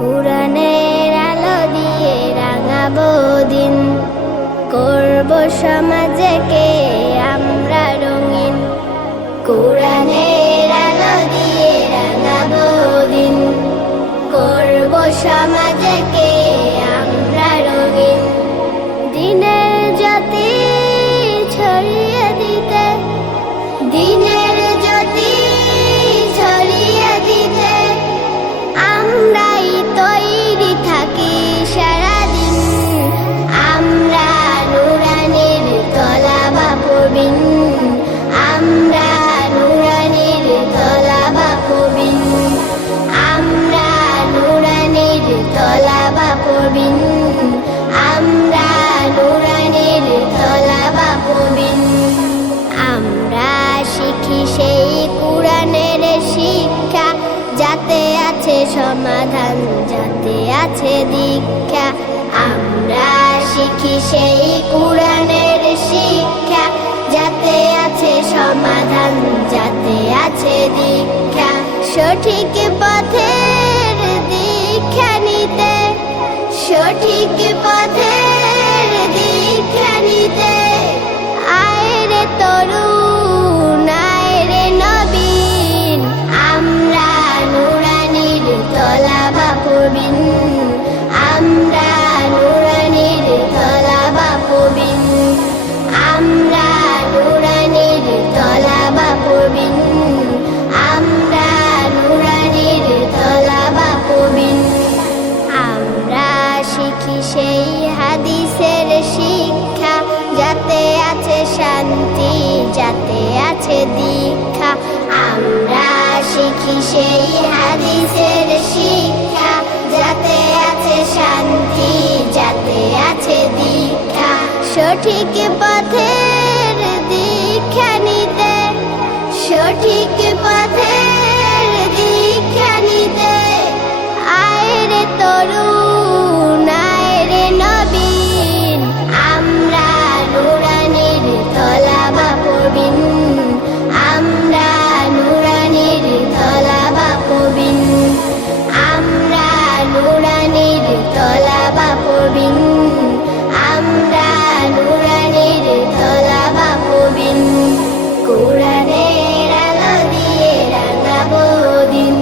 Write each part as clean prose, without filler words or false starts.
কুরআনের আলো দিয়ে রাঙাবো দিন, করব সমাজকে আমরা রঙিন। কুরআনের আলো দিয়ে রাঙাবো দিন, করব সমাজকে আমরা রঙিন। দিনের জ্যোতি ছড়িয়ে দিতে, দিনের জ্যোতি ছড়িয়ে দিতে আমরাই তৈরি থাকি সারাদিন। আমরা নুরানির তলাবা পড়বিন, আমরা নুরানির তলাবা পড়বিন, আমরা নুরানির তলাবা পড়বিন, আমরা নুরানির তলাবা পড়বিন। আমরা শিখি সেই কুরআনের শিক্ষা, যাতে আছে সমাধান, যাতে আছে দীক্ষা। আমরা শিখি সেই কুরআনের শিক্ষা, যাতে আছে সমাধান, যাতে আছে দীক্ষা। সঠিক পথের দীক্ষা নিতে, সঠিক পথের দীক্ষা নিতে আয় রে তরুণ, আয় রে নবীন। আমরা নুরানির তলাবা পড়বিন, আমরা নুরানির তলাবা পড়বিন, আমরা নুরানির তলাবা পড়বিন, আমরা নুরানির তলাবা পড়বিন। আমরা শিখি সেই হাদিসের শিক্ষা, যাতে আছে শান্তি, যাতে আছে দীক্ষা। আমরা শিখি সেই হাদিসের শিক্ষা, যাতে আছে শান্তি, যাতে আছে দীক্ষা। সঠিক পথের দীক্ষা নিতে, সঠিক পথের দীক্ষা নিতে আয় রে তরুণ, আয় রে নবীন। আমরা নুরানির তলাবা পড়বিন, আমরা নুরানির তলাবা পড়বিন, আমরা নুরানির তলাবা পড়বিন, আমরা নুরানির তলাবা পড়বিন। কুরআনের আলো দিয়ে রাঙাবো দিন,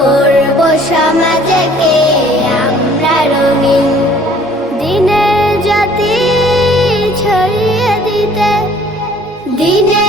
করব সমাজকে আমরা রঙিন। দিনের জ্যোতি ছড়িয়ে দিতে, দিনের